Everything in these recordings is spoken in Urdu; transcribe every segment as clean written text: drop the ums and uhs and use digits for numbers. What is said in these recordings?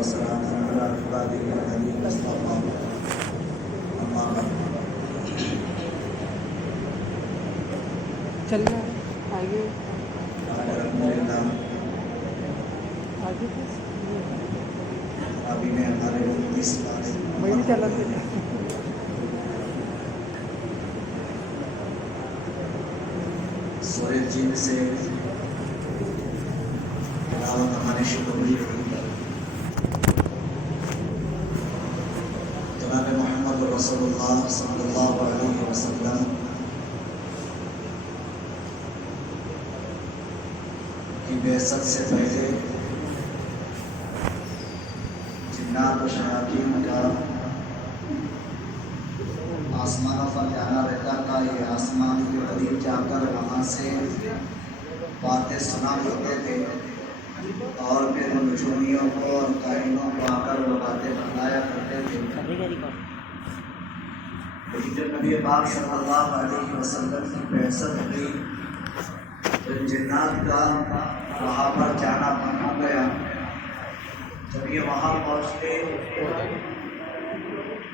وسلام على عباده الذين اصطفى اما بعد چل رہا ہے آگے الحمدللہ آگے ابھی میں ہمارے 29 وہی نہیں چلا تھا سورہ جن سے تلاوت ہماری شروع ہوئی جناب محمد رسول اللہ صلی اللہ علیہ وسلم کی بعثت سے پہلے جنات و شیاطین کا آسمانوں پر جانا رہتا تھا. یہ آسمان کے قریب جا کر وہاں سے باتیں سنا کرتے تھے اور پھر نجومیوں کو اور کائنوں کو آ کر وہ باتیں بتلایا کرتے تھے. لیکن جب نبی پاک صلی اللہ علیہ وسلم کی بعثت ہوئی تو جنات کا وہاں پر جانا بند ہو گیا. جب یہ وہاں پہنچے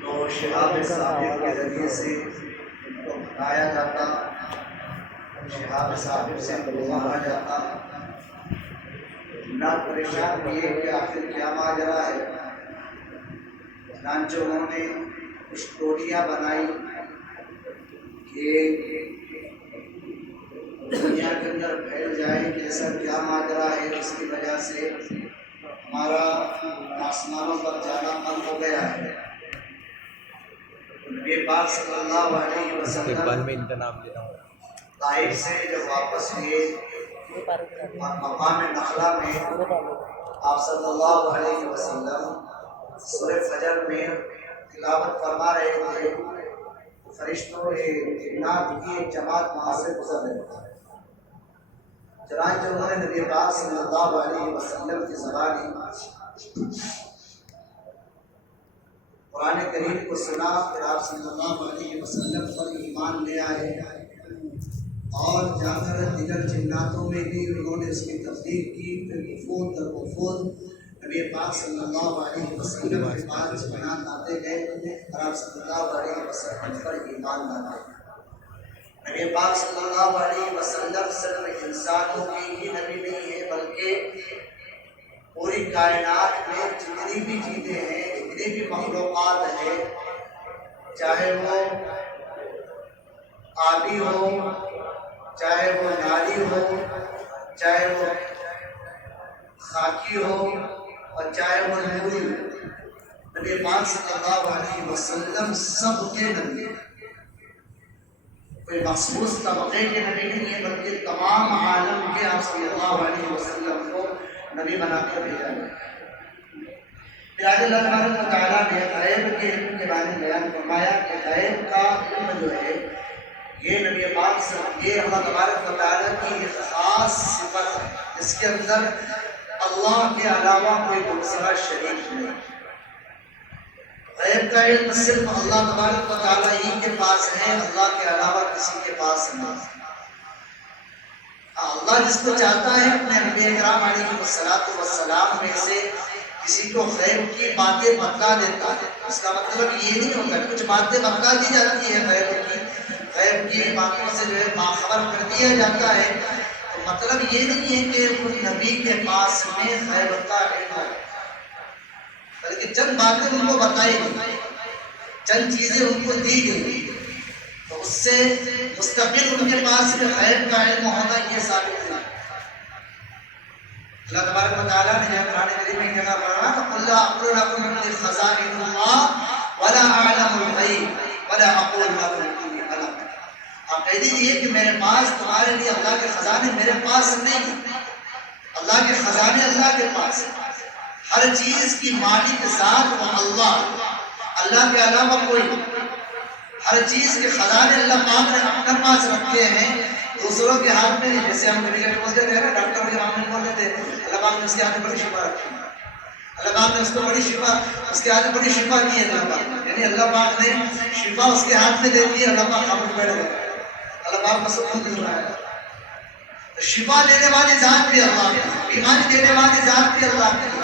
تو شہاب ثاقب کے ذریعے سے ان کو بتایا جاتا, شہاب ثاقب سے بلوایا جاتا. نہ پریشان ہوئے کہ آخر کیا ماجرا ہے. چنانچہ انہوں نے کچھ ٹولیاں بنائی کہ دنیا کے اندر پھیل جائے کہ ایسا کیا ماجرا ہے جس کی وجہ سے ہمارا آسمانوں پر جانا بند ہو گیا ہے. نبی پاک صلی اللہ علیہ وسلم طائف سے جب واپس ہوئے مقام نخلا میں آپ صلی اللہ علیہ وسلم سورہ فجر میں تلاوت فرما رہے تھے. فرشتوں جنات کی ایک جماعت وہاں سے گزر رہے تھے. چنانچہ انہوں نے نبی پاک صلی اللہ علیہ وسلم کی زبانی قرآن کریم کو سنا. پھر آپ صلی اللہ علیہ وسلم پر ایمان لے آئے اور جا کر دیگر جناتوں میں بھی انہوں نے اس کی تصدیق کی. پھر وفود در وفود نبی پاک صلی اللہ علیہ وسلم کے پاس جنات آتے گئے اور آپ صلی اللہ علیہ وسلم پر ایمان لاتے گئے. نبی پاک صلی اللہ علیہ وسلم صرف انسانوں کی ہی نبی نہیں ہے بلکہ پوری کائنات میں جتنی بھی چیزیں ہیں, جتنی بھی مخلوقات ہیں, چاہے وہ آبی ہو, چاہے وہ ناری ہو, چاہے وہ خاکی ہو اور چاہے وہ نوری ہو, نبی پاک صلی اللہ علیہ وسلم سب کے نبی ہیں. کوئی مخصوص طبقے کے نبی نہیں ہے بلکہ تمام عالم کے آپ صلی اللہ علیہ وسلم کو نبی بنا کر بھیجا گیا. آج اللہ تبارک و تعالیٰ نے غیب کے علم کے بارے میں بیان فرمایا کہ غیب کا علم جو ہے یہ نبی پاک سے یہ اللہ تبارک و تعالیٰ کی ایک خاص صفت ہے. اس کے اندر اللہ کے علاوہ کوئی دوسرا شریک نہیں. غیب کا علم صرف اللہ تبارک و تعالیٰ ہی کے پاس ہے, اللہ کے علاوہ کسی کے پاس نہیں. اللہ جس کو چاہتا ہے اپنے نبی اکرام علیہ السلام میں سے کسی کو غیب کی باتیں بتلا دیتا ہے. اس کا مطلب یہ نہیں ہوتا, کچھ باتیں بتلا دی جاتی ہے غیب کی باتوں سے جو ہے باخبر کر دیا جاتا ہے. تو مطلب یہ نہیں ہے کہ اس نبی کے پاس میں غیب کا علم ہے, بلکہ چند باتیں ان کو بتائی گئی, چند چیزیں ان کو دی گئی, تو اس سے مستقل ان کے پاس میں غیب کا علم ہونا یہ ثابت ہے. اللہ تبارک و تعالیٰ نے جب قرآن کریم میں کہا فرمایا قُلْ لَا أَقُولُ لَكُمْ عِندِي خَزَائِنُ اللَّهِ وَلَا أَعْلَمُ الْغَيْبَ وَلَا أَقُولُ لَكُمْ إِنِّي مَلَكٌ. آپ کہہ دیجئے کہ میرے پاس تمہارے لیے اللہ کے خزانے میرے پاس نہیں. اللہ کے خزانے اللہ کے پاس ہیں. ہر چیز کی مالک ذات وہ اللہ, اللہ کے علاوہ کوئی. ہر چیز کے خزانے اللہ پاک نے اپنے پاس رکھے ہیں, دوسروں کے ہاتھ میں نہیں. جیسے ہم کبھی کبھی بولتے تھے نا, ڈاکٹر مجھے ہم نہیں بولتے تھے اللہ پاک نے اس کے ہاتھ میں بڑی شفا رکھی ہے, اللہ پاک نے اس کو بڑی شفا, اس کے ہاتھ میں بڑی شفا دی ہے اللہ پاک نے. یعنی اللہ پاک نے شفا اس کے ہاتھ میں دے دی ہے, اللہ پاک خاموش بیٹھ گئے, اللہ پاک کو سکون مل رہا ہے. شفا دینے والی ذات بھی اللہ کی, بیماری دینے والی ذات بھی اللہ کی.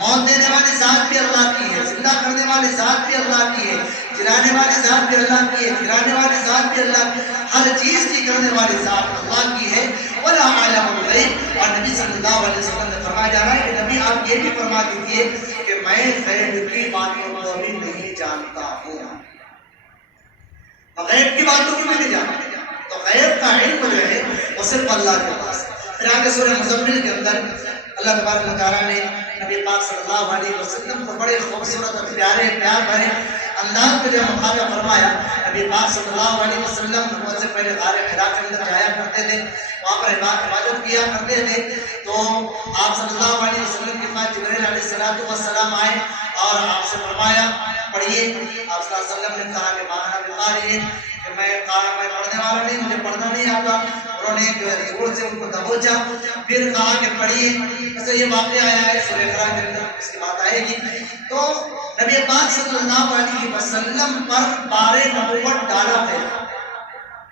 موت دینے والی ذات بھی اللہ کی ہے، زندہ کرنے والی ذات بھی اللہ کی ہے، جلانے والی ذات بھی اللہ کی ہے، گرانے والی ذات بھی اللہ کی ہے، ہر چیز کی کرنے والی ذات اللہ کی ہے۔ وَلَا عَالَمُ الْغَيْبِ، اور نبی صلی اللہ علیہ وسلم نے فرمایا جا رہا ہے کہ نبی آپ یہ بھی فرما دیجئے کہ میں غیب کی باتوں کو بھی نہیں جانتا ہوں، غیب کی باتوں کو بھی نہیں جانتا، تو غیب کا علم جو ہے وہ صرف اللہ کے پاس ہے۔ پھر آگے سورہ مزمل کے اندر اللہ تبارک و تعالیٰ نے نبی پاک صلی اللہ علیہ وسلم کو بڑے خوبصورت اور پیارے پیار بھرے انداز میں جو مخاطب فرمایا۔ نبی پاک صلی اللہ علیہ وسلم نبوت سے پہلے غار حرا کے اندر جایا کرتے تھے، وہاں پر عبادت کیا کرتے تھے، تو آپ صلی اللہ علیہ وسلم کے پاس جبرائیل علیہ السلام آئے اور آپ سے فرمایا پڑھیے۔ آپ صلی اللہ علیہ وسلم نے کہا کہ مانا بخاری کہ میں پڑھنے والا نہیں، مجھے پڑھنا نہیں آتا۔ انہوں نے جو ہے زور سے ان کو دبوچا، پھر کہا کہ پڑھیے۔ ایسے یہ واقعہ آیا ہے سورہ اقرا کے اندر، اس کی بات آئے گی۔ تو نبی پاک صلی اللہ علیہ وسلم پر بار نبوت ڈالا گیا،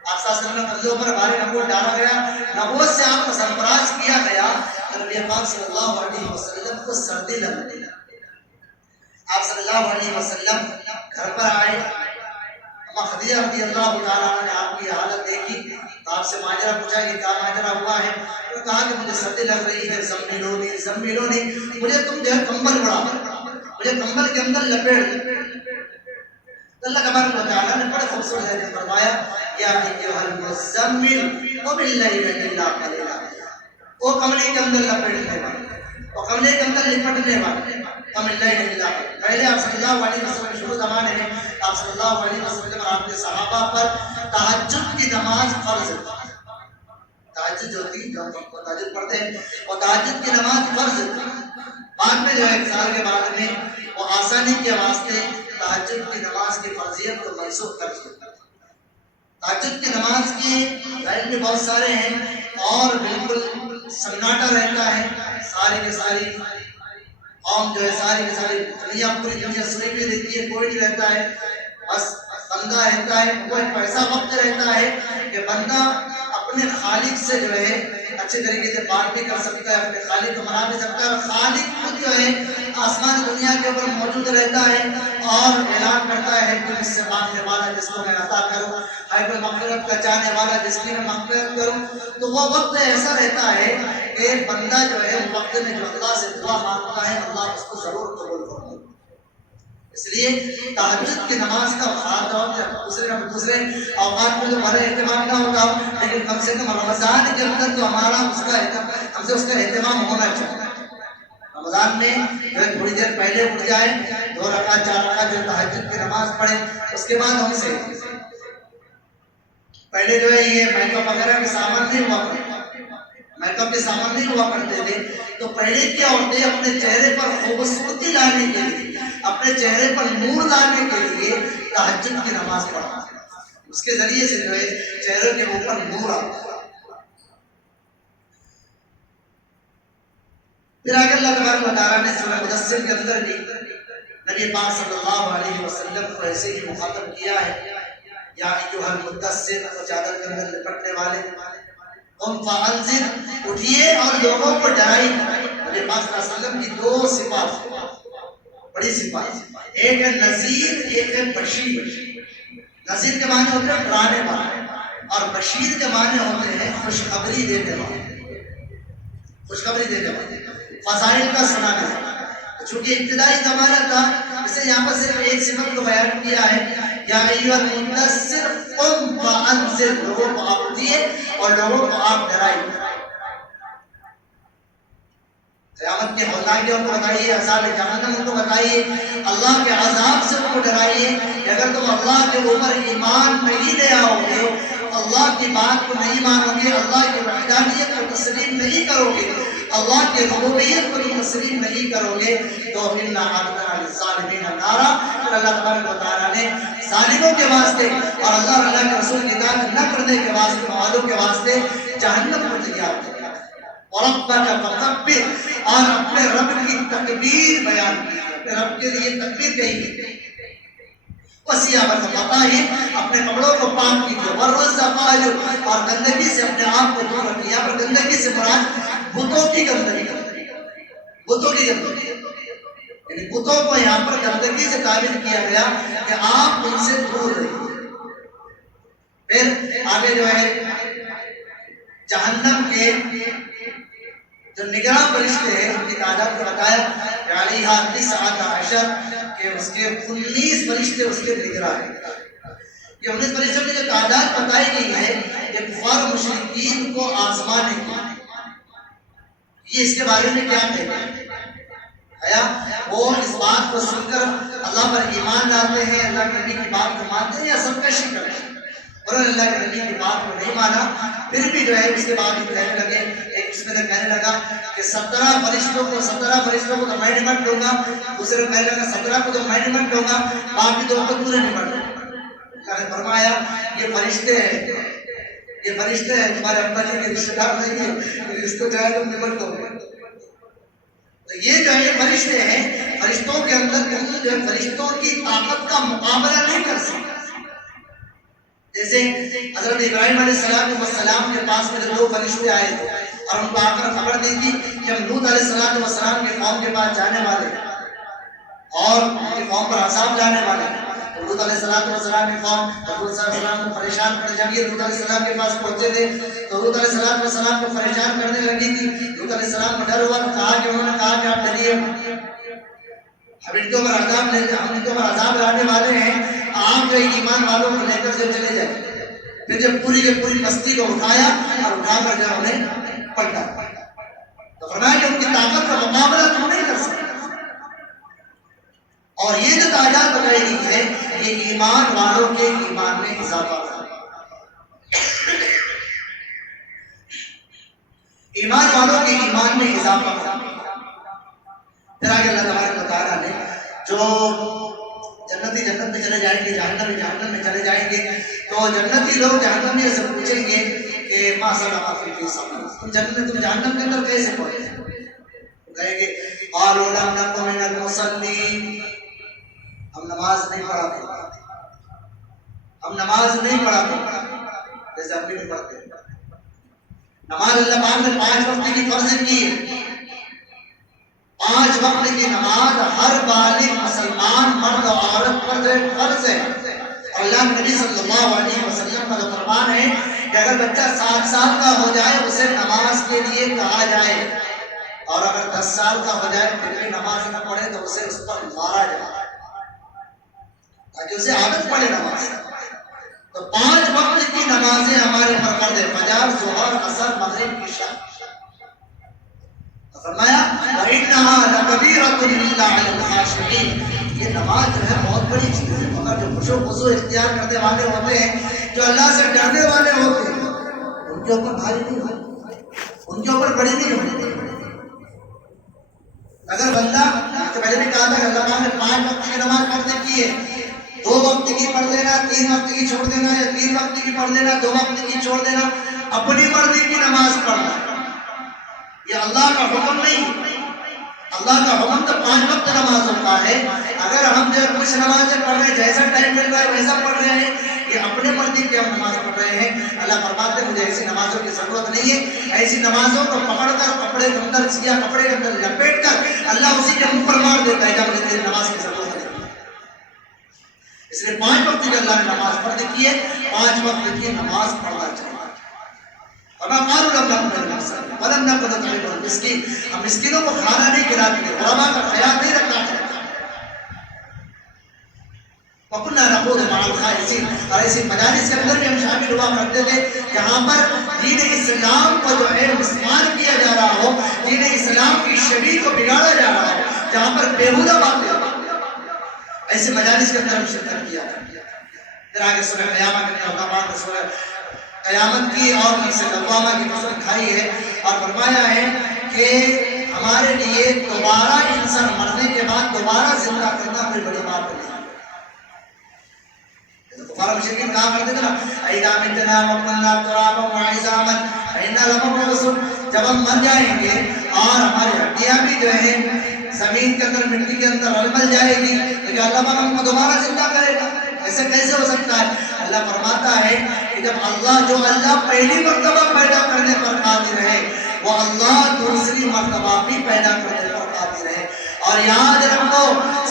آپ صلی اللہ علیہ وسلم کے اوپر بار نبوت ڈالا گیا، نبوت سے آپ کو سرفراز کیا گیا۔ نبی پاک صلی اللہ علیہ وسلم کو سردی لگ گئی، آپ صلی اللہ علیہ وسلم گھر پر آئے، اما خدیجہ رضی اللہ تعالیٰ عنہ نے آپ کی حالت دیکھی تو آپ سے ماجرا پوچھا کہ کیا ماجرا ہوا ہے؟ تو کہا کہ مجھے سردی لگ رہی ہے، زملونی، مجھے تم جو ہے کمبل اڑا، مجھے کمبل کے اندر لپیٹ۔ اللہ تبارک و تعالیٰ نے بڑے خوبصورت ہے فرمایا یا ایھا المزمل قم اللیل الا قلیلا، وہ کمبل کے اندر لپیٹنے والے، وہ کمبل کے اندر لپٹنے والے، قم اللیل الا قلیلا۔ پہلے آپ صلی اللہ علیہ وسلم شروع زمانے میں آپ صلی اللہ علیہ وسلم اور آپ کے صحابہ پر تہجد کی نماز فرض تھی، تہجد جو تھی جو ہم تہجد پڑھتے ہیں اور تہجد کی نماز فرض تھی۔ بعد میں جو ہے ایک سال کے بعد میں وہ آسانی کے واسطے تہجد کی نماز کی فرضیت کو منسوخ کر دیا۔ تہجد کی نماز کی فائدے بھی بہت سارے ہیں اور بالکل سناٹا رہتا ہے، ساری کی ساری قوم جو ہے ساری کی ساری دنیا پوری دنیا سوئی بھی رہتی ہے، کوئی نہیں رہتا ہے، بس بندہ رہتا ہے۔ وہ ایک ایسا وقت رہتا ہے کہ بندہ اپنے خالق سے جو ہے اچھے طریقے سے بات بھی کر سکتا ہے، اپنے خالق کو منا بھی سکتا ہے، اور خالق خود جو ہے آسمان دنیا کے اوپر موجود رہتا ہے اور اعلان کرتا ہے کہ اس سے مانگنے والا جس کو میں عطا کروں، ہے کوئی مغفرت کا چاہنے والا جس کی میں مغفرت کروں۔ تو وہ وقت ایسا رہتا ہے کہ بندہ جو ہے وقت میں جو اللہ سے دعا مانگتا ہے اللہ اس کو ضرور قبول کرتا ہے۔ اس لیے تہجد کی نماز کا خاص طور سے دوسرے اوقات میں جو ہمارا اہتمام نہ ہوتا ہو، لیکن کم سے کم رمضان کے اندر تو ہمارا ہم سے اس کا اہتمام ہونا چاہیے۔ رمضان میں جو ہے تھوڑی دیر پہلے اٹھ جائے، 2 رکعت 4 رکعت جو تہجد کی نماز پڑھے، اس کے بعد ہم سے پہلے جو ہے یہ میک اپ وغیرہ کے سامان نہیں ہوا کرتے، میک اپ کے سامان نہیں ہوا کرتے تھے، تو پہلے کیا عورتیں اپنے چہرے پر خوبصورتی لانے کے لیے، اپنے چہرے پر نور لانے کے لیے تہجد کی نماز پڑھا، اس کے ذریعے سے جو ہے چہرے کے اوپر نور آتا ہے۔ پھر آگے اللہ تبارک و تعالیٰ نے سورہ مدثر کے اندر بھی نبی پاک صلی اللہ علیہ وسلم کو ایسے ہی مخاطب کیا ہے، یا ایھا المدثر، وہ چادر کے اندر لپٹنے والے، قم فانذر، اٹھیے اور لوگوں کو ڈرائیے۔ نبی پاک صلی اللہ علیہ وسلم کی 2 صفات، بڑی صفات، ایک ہے نذیر، ایک ہے بشیر۔ نذیر کے معنی ہوتے ہیں ڈرانے والے، اور بشیر کے معنی ہوتے ہیں خوشخبری دینے والے، خوشخبری دینے والے، فضائل کا سنانے والے۔ چونکہ ابتدائی زمانہ تھا، اسے یہاں پر صرف ایک صفت کو بیان کیا ہے، یا ایھا المدثر قم فانذر، لوگوں کو آپ اٹھیے اور لوگوں کو آپ ڈرائیے۔ قیامت کے ہولناکیوں کو بتائیے، عذاب جہنم کو بتائیے، اللہ کے عذاب سے ان کو ڈرائیے کہ اگر تم اللہ کے اوپر ایمان نہیں لے آؤ گے، اللہ کی بات کو نہیں مانو گے، اللہ کی وحدانیت کو تسلیم نہیں کرو گے، اللہ کی ربوبیت کو تسلیم نہیں کرو گے، تو ان اعتدنا للظالمین نارا، پھر اللہ تبارک و تعالیٰ نے ظالموں کے واسطے اور اللہ اور اللہ کے رسول کی اطاعت نہ کرنے کے واسطے، موالوں کے واسطے جہنم کو تیار کیا۔ اور ربک فکبر، اور اپنے رب کی تکبیر بیان کی، اپنے رب کے لیے تکبیر کہی گئی۔ وَثِيَابَكَ فَطَهِّرْ، اپنے کپڑوں کو پاک کیجیے، وَالرُّجْزَ فَاهْجُرْ، اور گندگی سے اپنے آپ کو دور رکھیے۔ یہاں پر گندگی سے مراد بتوں کی گندگی، بتوں کی گندگی، یعنی بتوں کو یہاں پر گندگی سے تعبیر کیا گیا کہ آپ ان سے دور رہیے۔ پھر آگے جو ہے جہنم کے جو نگراں فرشتے ہیں ان کی تعداد کو بتایا کہ علیہا 19 کہ اس کے 19 فرشتے اس کے نگراں ہیں۔ یہ 19 فرشتوں کی جو تعداد بتائی گئی ہے یہ کفار و مشرکین کو آزمانے کی، یہ اس کے بارے میں کیا کہتے ہیں؟ وہ اس بات کو سن کر اللہ پر ایمان لاتے ہیں، اللہ کے نبی کی بات کو مانتے ہیں، یا سرکشی کرتے ہیں؟ اور اللہ کے نبی کی بات کو نہیں مانا، پھر بھی جو ہے اس کے بعد کہنے لگے، ایک اس میں کہنے لگا کہ 17 فرشتوں کو تو میں نمٹ لوں گا، دوسرے کہنے لگا 17 کو تو میں نمٹ لوں گا، باقی 2 کو پورے نمٹ لوں گا۔ اللہ نے فرمایا یہ فرشتے ہیں تمہارے ابا جی کے رشتے دار نہیں ہیں، اس کو جو ہے تم نمٹ دو گے۔ تو یہ جو ہے فرشتے ہیں، فرشتوں کے اندر جو ہے فرشتوں کی طاقت کا مقابلہ نہیں کر سکتے۔ جیسے حضرت ابراہیم علیہ السلام کے پاس میں 2 فرشتے آئے تھے اور ان کو آ کر خبر دی تھی کہ ہم لوط علیہ السلام کے قوم کے پاس جانے والے ہیں اور ان کی قوم پر عذاب لانے والے ہیں۔ لوط علیہ السلام کی قوم حضور صلی اللہ علیہ وسلم کو پریشان کرنے لگی، لوط علیہ السلام کے پاس پہنچے تھے تو لوط علیہ السلام کو پریشان کرنے لگی تھی۔ لوط علیہ السلام کو ڈر ہوا، انہوں نے کہا کہ آپ ڈریے، ہم ان کے اوپر عذاب لانے والے ہیں، آپ جو ایمان والوں کو لے کر جب چلے جائیں۔ پھر جب پوری کے پوری بستی کو اٹھایا اور اٹھا کر جو انہیں پلٹا، تو فرمایا کہ ان کی طاقت کا مقابلہ تم نہیں کر سکتے۔ اور یہ جو تعداد بتائی گئی ہے یہ ایمان والوں کے ایمان میں اضافہ ہے، ایمان والوں کے ایمان میں اضافہ ہے۔ پھر آگے اللہ تبارک و تعالیٰ نے جو جنتی جنت میں چلے جائیں گے، جہنم میں چلے جائیں گے، تو جنتی لوگ جہنم میں سے پوچھیں گے کہ ما سلککم فی سقر، تم جہنم کے اندر کیسے پہنچے؟ کہیں گے قالوا لم نک من المصلین، ہم نماز نہیں پڑھاتے، جیسے ہم بھی نہیں پڑھتے۔ نماز اللہ پاک نے 5 وقت کی فرض کی ہے، 5 وقت کی نماز ہر بالغ مسلمان مرد و عورت پر فرض ہے۔ اور اللہ نبی صلی اللہ علیہ وسلم کا فرمان ہے کہ اگر بچہ 7 سال کا ہو جائے اسے نماز کے لیے کہا جائے، اور اگر 10 سال کا ہو جائے پھر بھی نماز نہ پڑھے تو اسے اس پر مارا جائے تاکہ اسے عادت پڑے نماز۔ تو 5 وقت کی نمازیں ہمارے پر فرض ہے، فجر، ظہر، عصر، مغرب، عشاء۔ فرمایا وَإِنَّهَا لَكَبِيرَةٌ إِلَّا عَلَى الْخَاشِعِينَ، یہ نماز جو ہے بہت بڑی چیز ہے، مگر جو خشوع و خضوع اختیار کرنے والے ہوتے ہیں، جو اللہ سے ڈرنے والے ہوتے ہیں، ان کے اوپر بھاری نہیں ہوتی، ان کے اوپر بڑی نہیں ہوتی۔ اگر بندہ پہلے بھی کہا تھا کہ اللہ نے 5 وقت کی نماز پڑھنے کی ہے، 2 وقت کی پڑھ لینا، 3 وقت کی چھوڑ دینا، یا 3 وقت کی پڑھ لینا، 2 وقت کی چھوڑ دینا، اپنی مرضی کی نماز پڑھنا، یہ اللہ کا حکم نہیں۔ اللہ کا حکم تو 5 وقت نمازوں کا ہے۔ اگر ہم جو کچھ نمازیں پڑھ رہے ہیں، جیسا ٹائم مل رہا ہے ویسا پڑھ رہے ہیں، یہ اپنے مرضی کی ہم نماز پڑھ رہے ہیں، اللہ فرماتے ہیں مجھے ایسی نمازوں کی ضرورت نہیں ہے۔ ایسی نمازوں کو پکڑ کر کپڑے کے اندر سیا کپڑے کے اندر لپیٹ کر اللہ اسی کے منہ پر مار دیتا ہے کہ مجھے تیری نماز کی ضرورت نہیں۔ اس لیے 5 وقت کی اللہ نے نماز فرض کی ہے، 5 وقت کی نماز پڑھنا چاہیے۔ ہم مسکینوں کو کھانا نہیں کھلاتے، غربا کا خیال نہیں رکھنا چاہتے۔ وَكُنَّا نَخُوضُ مَعَ الْخَائِضِينَ، اور ایسی مجالس کے اندر بھی ہم شامل ہوا کرتے تھے جہاں پر دین اسلام کو جو ہے مسمار کیا جا رہا ہو، دین اسلام کی شریعت کو بگاڑا جا رہا ہو، جہاں پر بیہودہ باتیں، ایسے مجالس کے اندر ہم شرکت کیا۔ پھر آگے سورہ قیامت کے اللہ پاک نے سورہ قیامت کی اور نفس لوامہ کی قسم کھائی ہے اور فرمایا ہے کہ ہمارے لیے دوبارہ انسان مرنے کے بعد دوبارہ زندہ کرنا کوئی بڑی بات نہیں۔ کفار مشرکین کہا کرتے تھے نا اِذَا مِتْنَا وَكُنَّا تُرَابًا وَعِظَامًا فَإِنَّا لَمَبْعُوثُونَ، جب ہم مر جائیں گے اور ہماری ہڈیاں بھی جو ہیں زمین کے اندر مٹی کے اندر رل جائے گی تو کیا اللہ ہم کو دوبارہ زندہ کرے گا؟ ایسے کیسے ہو سکتا ہے؟ اللہ فرماتا ہے کہ جب اللہ پہلی مرتبہ پیدا کرنے پر قادر ہے، وہ اللہ دوسری مرتبہ بھی پیدا کرنے پر فرماتی رہے. اور یاد رکھو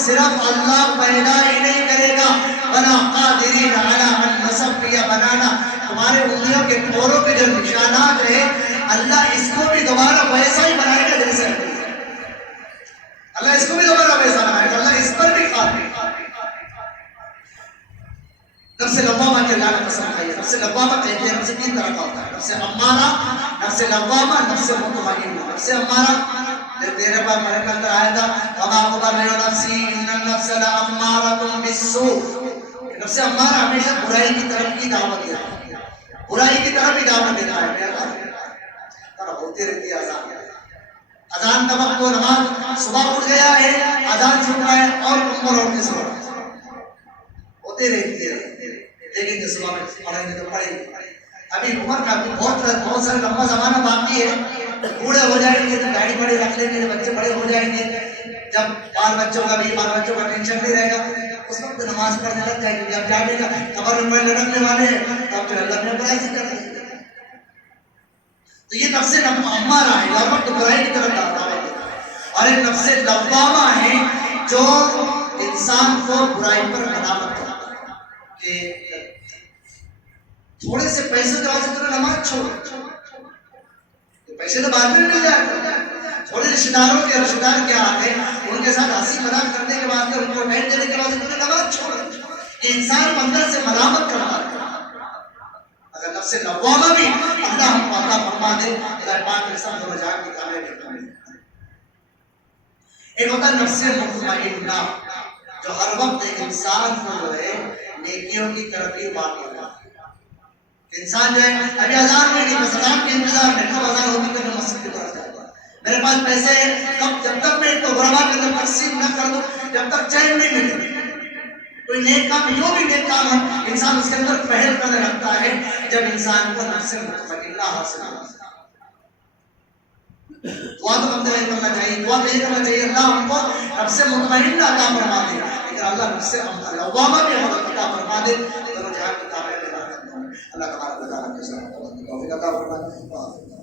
صرف اللہ پیدا ہی نہیں کرے گا وَلَا قَادِرِينَ عَلَىٰ أَن نَّصَوِّيَ بَنَانَا، تمہارے انگلیوں کے پوروں کے جو نشانات ہیں اللہ اس کو بھی دوبارہ ویسا ہی بنائے گا جیسے اللہ اس کو بھی دوبارہ ویسا بنائے گا. اللہ اس پر بھی قادر. نفس لوامہ کے اللہ نے قسم کھائی ہے. نفس لوامہ کہتے ہیں نفس تین طرح کا ہوتا ہے: نفس امارہ، نفس لوامہ، نفس مطمئنہ. نفس امارہ میرے پاس میرے اندر آیا تھا وما ابرئ نفسی ان النفس لامارۃ بالسوء. نفس امارہ ہمیشہ برائی کی طرف کی دعوت دیتا ہے، برائی کی طرف ہی دعوت دیتا ہے. میرا ہوتی رہتی ہے اذان کا وقت، وہ نماز صبح اٹھ گیا ہے، اذان سن رہا ہے اور عمر اور کے سو ہوتے رہتی ہے. لیکن جو صبح میں پڑھیں گے تو پڑھیں گے. ابھی عمر کا بھی بہت سارا لمبا زمانہ باقی ہے. بوڑھے ہو جائیں گے تو گاڑی بڑے رکھ لیں گے، بچے بڑے ہو جائیں گے، جب بال بچوں کا ٹینشن نہیں رہے گا اس وقت نماز پڑھنے لگ جائے گی. جب جانے کا قبر میں لڑکنے والے ہیں تب پھر اللہ نے برائی سے کر دی. تو یہ نفس امارہ ہے، ہر وقت برائی کی طرف دعوت ہے. اور ایک نفس لوامہ ہے جو انسان کو برائی پر ملامت کرتا ہے کہ تھوڑے سے پیسے کی وجہ سے تو نماز چھوڑ، پیسے تو بعد میں مل جائے گا. تھوڑے رشتہ دار کیا آتے ہیں ان کے ساتھ ہنسی مذاق کرنے کے بعد ان کو ٹائم دینے کے بعد تو نماز چھوڑ. یہ انسان اندر سے ملامت کرتا ہے. اگر نفس لوامہ بھی اللہ ہم کو عطا فرما دے، اللہ پاک کے سب دو جہان کی کامیابی کرے. ایک ہوتا ہے نفس مطمئنہ جو ہر وقت ایک انسان کو جو ہے نیکیوں کی طرف ہی واقع ہے. انسان جو ہے ابھی اذان میں نہیں، بس اذان کے انتظار میں، کب اذان ہوگی تو میں مسجد کی طرف جاؤں گا. میرے پاس پیسے ہیں، کب جب تک میں ان کو غربا کے اندر تقسیم نہ کر دوں جب تک چین نہیں ملے. کوئی نیک کام، جو بھی نیک کام ہے انسان اس کے اندر پہل کرنے لگتا ہے جب انسان کو نفس مطمئنہ حاصل ہوتا ہے. دعا تو بندے میں کرنا چاہیے، دعا تو یہ کرنا چاہیے اللہ ہم کو نفس مطمئنہ عطا فرما دے. لیکن اللہ نفس لوامہ بھی ہمیں عطا فرما دے. اللہ تبارک و تعالیٰ کے ساتھ توفیق عطا فرمائے.